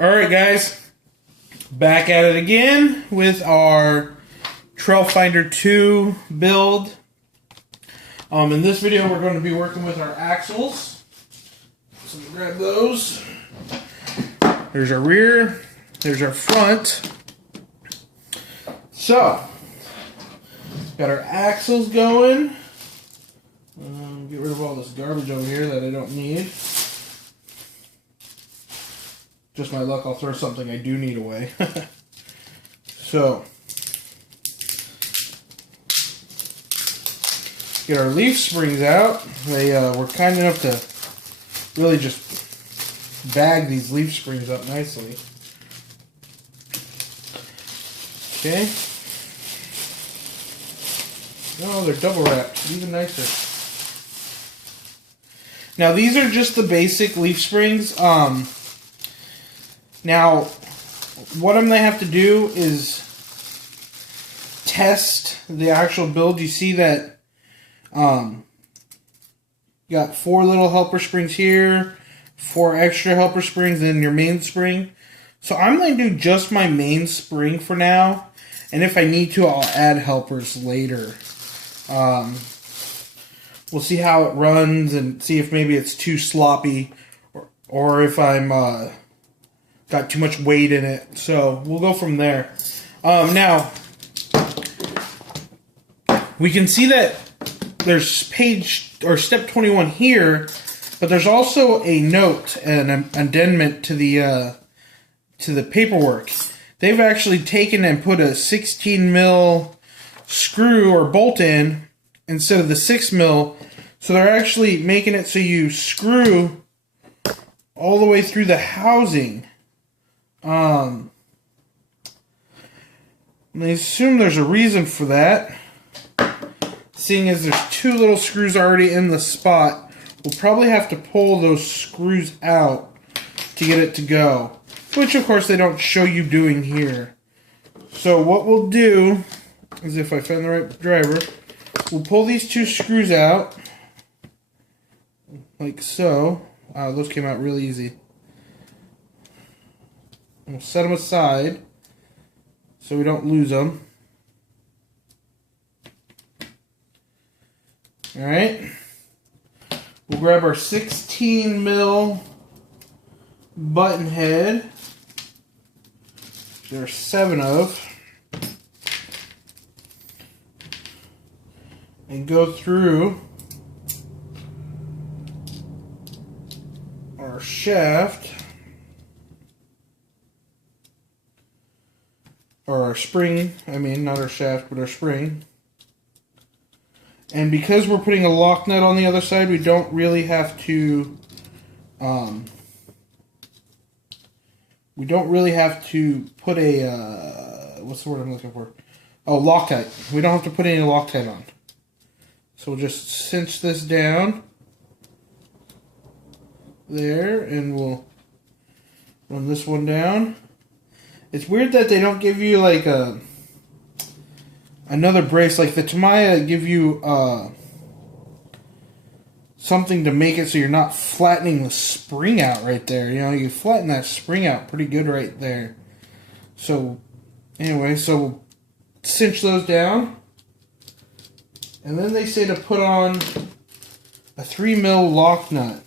Alright guys, back at it again with our Trail Finder 2 build. In this video we're going to be working with our axles. So we grab those. There's our rear, there's our front. So, got our axles going. Get rid of all this garbage over here that I don't need. Just my luck, I'll throw something I do need away. So, get our leaf springs out. They were kind enough to really just bag these leaf springs up nicely. Okay. Oh, they're double wrapped, even nicer. Now these are just the basic leaf springs. Now, what I'm going to have to do is test the actual build. You see that you got 4 little helper springs here, 4 extra helper springs, and your main spring. So I'm going to do just my main spring for now, and if I need to, I'll add helpers later. We'll see how it runs and see if maybe it's too sloppy or if I'm got too much weight in it. So we'll go from there. Now, we can see that there's page or step 21 here, but there's also a note and an addendum to the paperwork. They've actually taken and put a 16 mil screw or bolt in instead of the 6 mil. So they're actually making it so you screw all the way through the housing. I assume there's a reason for that. Seeing as there's 2 little screws already in the spot, we'll probably have to pull those screws out to get it to go. Which, of course, they don't show you doing here. So what we'll do is, if I find the right driver, we'll pull these 2 screws out. Like so. Wow, those came out really easy. We'll set them aside so we don't lose them. Alright. We'll grab our 16 mil button head. There are 7 of. And go through our shaft. Or our spring, I mean, not our shaft, but our spring. And because we're putting a lock nut on the other side, we don't really have to, put a, what's the word I'm looking for? Oh, Loctite. We don't have to put any Loctite on. So we'll just cinch this down. There, and we'll run this one down. It's weird that they don't give you like another brace. Like the Tamiya give you something to make it so you're not flattening the spring out right there. You know, you flatten that spring out pretty good right there. So anyway, so we'll cinch those down. And then they say to put on a 3 mil lock nut.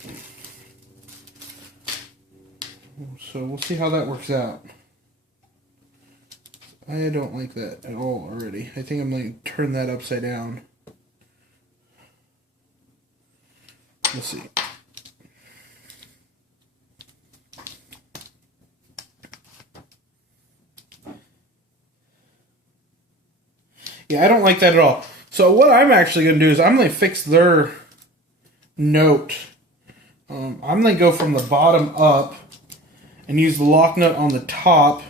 So we'll see how that works out. I don't like that at all already. I think I'm going to turn that upside down. Let's see. Yeah, I don't like that at all. So what I'm actually going to do is I'm going to fix their note. I'm going to go from the bottom up and use the lock nut on the top.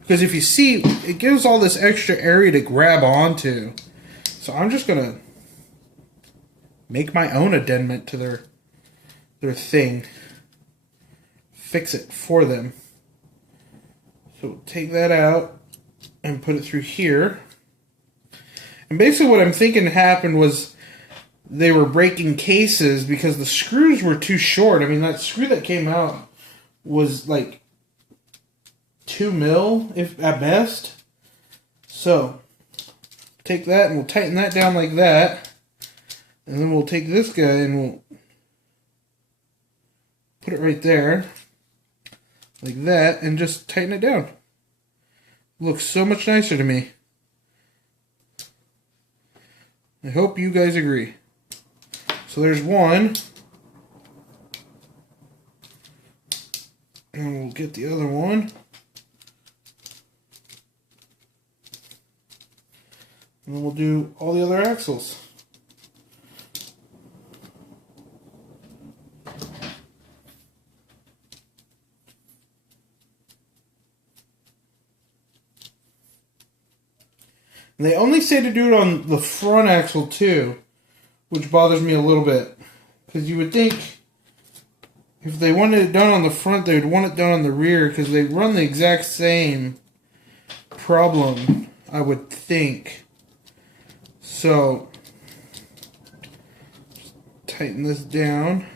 Because if you see, it gives all this extra area to grab onto. So I'm just going to make my own addendum to their thing. Fix it for them. So we'll take that out and put it through here. And basically what I'm thinking happened was they were breaking cases because the screws were too short. I mean, that screw that came out was like 2 mil, if at best. So, take that and we'll tighten that down like that. And then we'll take this guy and we'll put it right there. Like that, and just tighten it down. Looks so much nicer to me. I hope you guys agree. So there's one. And we'll get the other one. And then we'll do all the other axles. And they only say to do it on the front axle too, which bothers me a little bit. Because you would think if they wanted it done on the front, they would want it done on the rear, because they run the exact same problem, I would think. So, just tighten this down.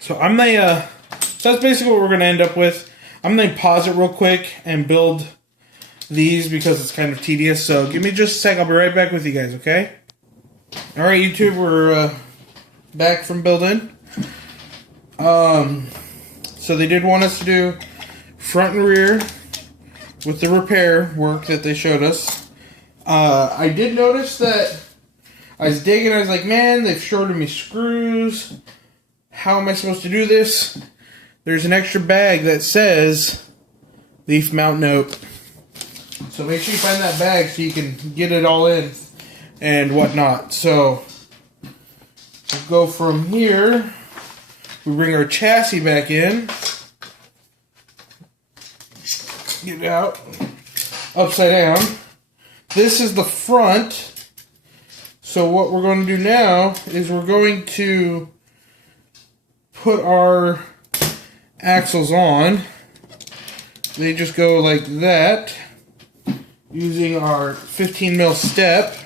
So I'm gonna, so that's basically what we're gonna end up with. I'm gonna pause it real quick and build these because it's kind of tedious. So give me just a sec. I'll be right back with you guys. Okay. All right, YouTube. We're back from building. So they did want us to do front and rear with the repair work that they showed us. I did notice that I was digging. I was like, man, they've shorted me screws. How am I supposed to do this? There's an extra bag that says leaf mount note. So make sure you find that bag so you can get it all in and whatnot. So we'll go from here. We bring our chassis back in. Get it out. Upside down. This is the front. So what we're going to do now is we're going to put our axles on. They just go like that using our 15 mil step.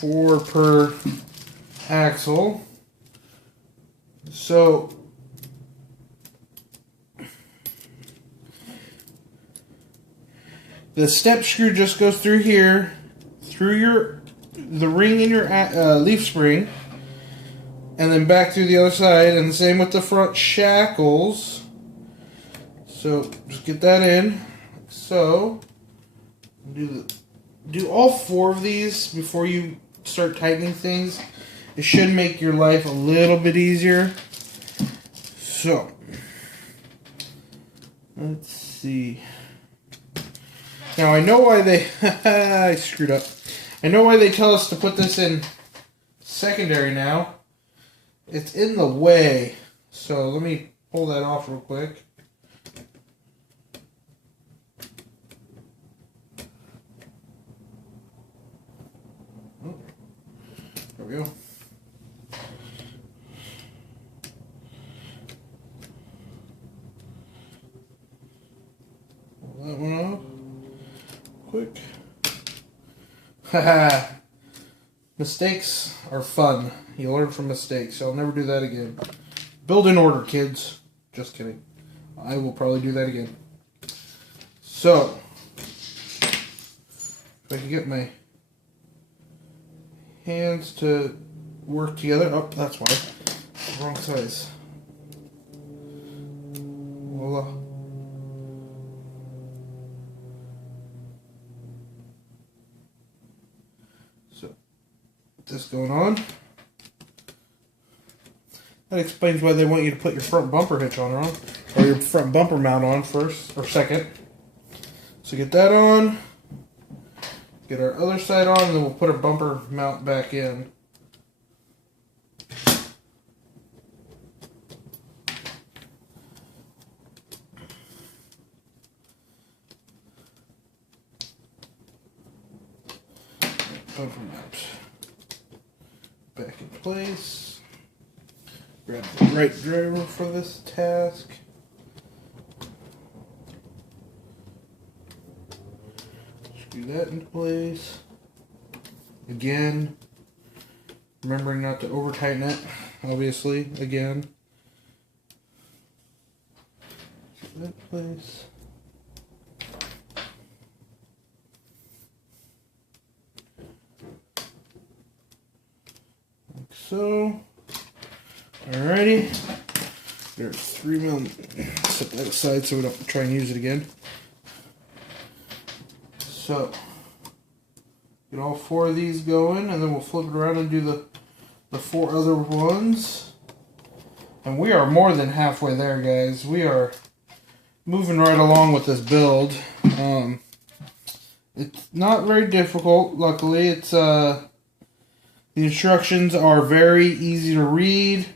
4 per axle. So the step screw just goes through here, through the ring in your leaf spring, and then back through the other side, and the same with the front shackles. So just get that in. So do all 4 of these before you start tightening things. It should make your life a little bit easier. So let's see. Now I know why they I screwed up. I know why they tell us to put this in secondary now. It's in the way. So let me pull that off real quick. Oh, there we go. Pull that one off. Quick. Haha. Mistakes are fun. You learn from mistakes. I'll never do that again. Build in order, kids. Just kidding. I will probably do that again. So, if I can get my hands to work together. Oh, that's why. Wrong size. Voila. This going on. That explains why they want you to put your front bumper hitch on wrong, or your front bumper mount on first or second. So get that on, get our other side on, and then we'll put our bumper mount back in. Bumper mount back in place. Grab the right driver for this task. Screw that into place. Again. Remembering not to over tighten it, obviously, again. That place. Like so. Alrighty. There's 3 mil. Set that aside so we don't try and use it again. So, get all 4 of these going, and then we'll flip it around and do the 4 other ones. And we are more than halfway there, guys. We are moving right along with this build. It's not very difficult, luckily. It's the instructions are very easy to read,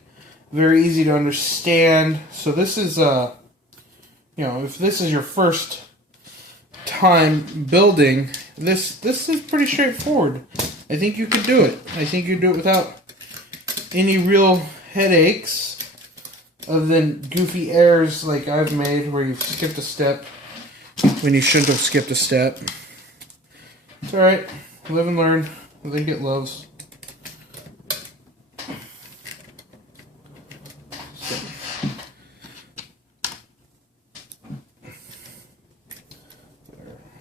very easy to understand. So this is if this is your first time building, this is pretty straightforward. I think you could do it. I think you do it without any real headaches, other than goofy errors like I've made where you've skipped a step when you shouldn't have skipped a step. It's alright. Live and learn. I think it loves.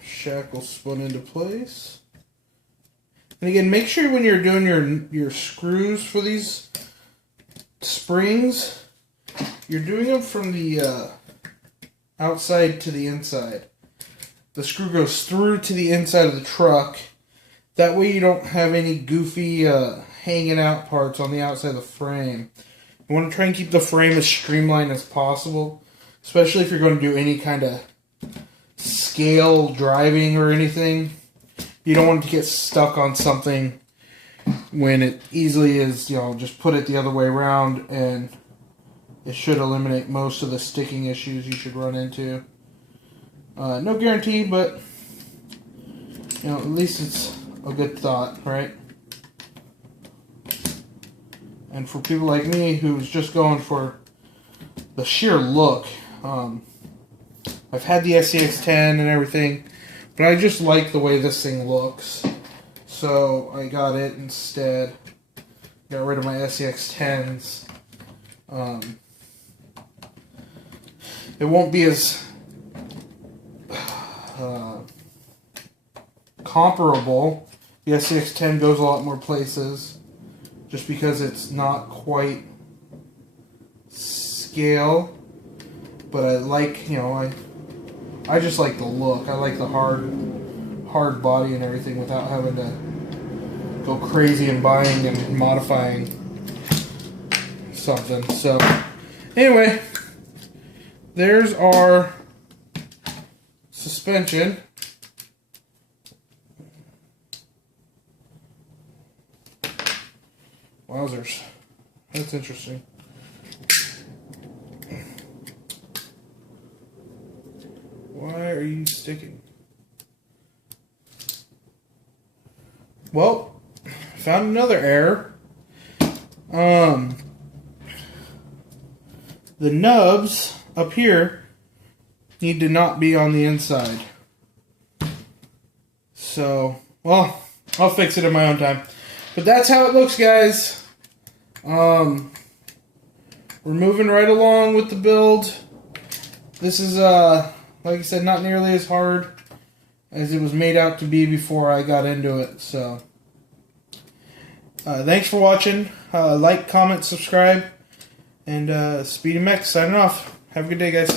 Shackle spun into place. And again, make sure when you're doing your screws for these springs, you're doing them from the outside to the inside. The screw goes through to the inside of the truck. That way you don't have any goofy hanging out parts on the outside of the frame. You want to try and keep the frame as streamlined as possible, especially if you're going to do any kind of scale driving or anything. You don't want it to get stuck on something when it easily is, just put it the other way around, and it should eliminate most of the sticking issues you should run into. No guarantee, but at least it's a good thought, right? And for people like me who's just going for the sheer look, I've had the SCX-10 and everything, but I just like the way this thing looks, so I got it instead. Got rid of my SCX-10s. It won't be as comparable. The SCX-10 goes a lot more places, just because it's not quite scale. But I like, I just like the look. I like the hard body and everything without having to go crazy and buying and modifying something. So, anyway, there's our suspension. Wowzers. That's interesting. Why are you sticking? Well, found another error. The nubs up here need to not be on the inside. So, well, I'll fix it in my own time. But that's how it looks, guys. We're moving right along with the build. This is, like I said, not nearly as hard as it was made out to be before I got into it. So, thanks for watching. Like, comment, subscribe. And Speedy Mech signing off. Have a good day, guys.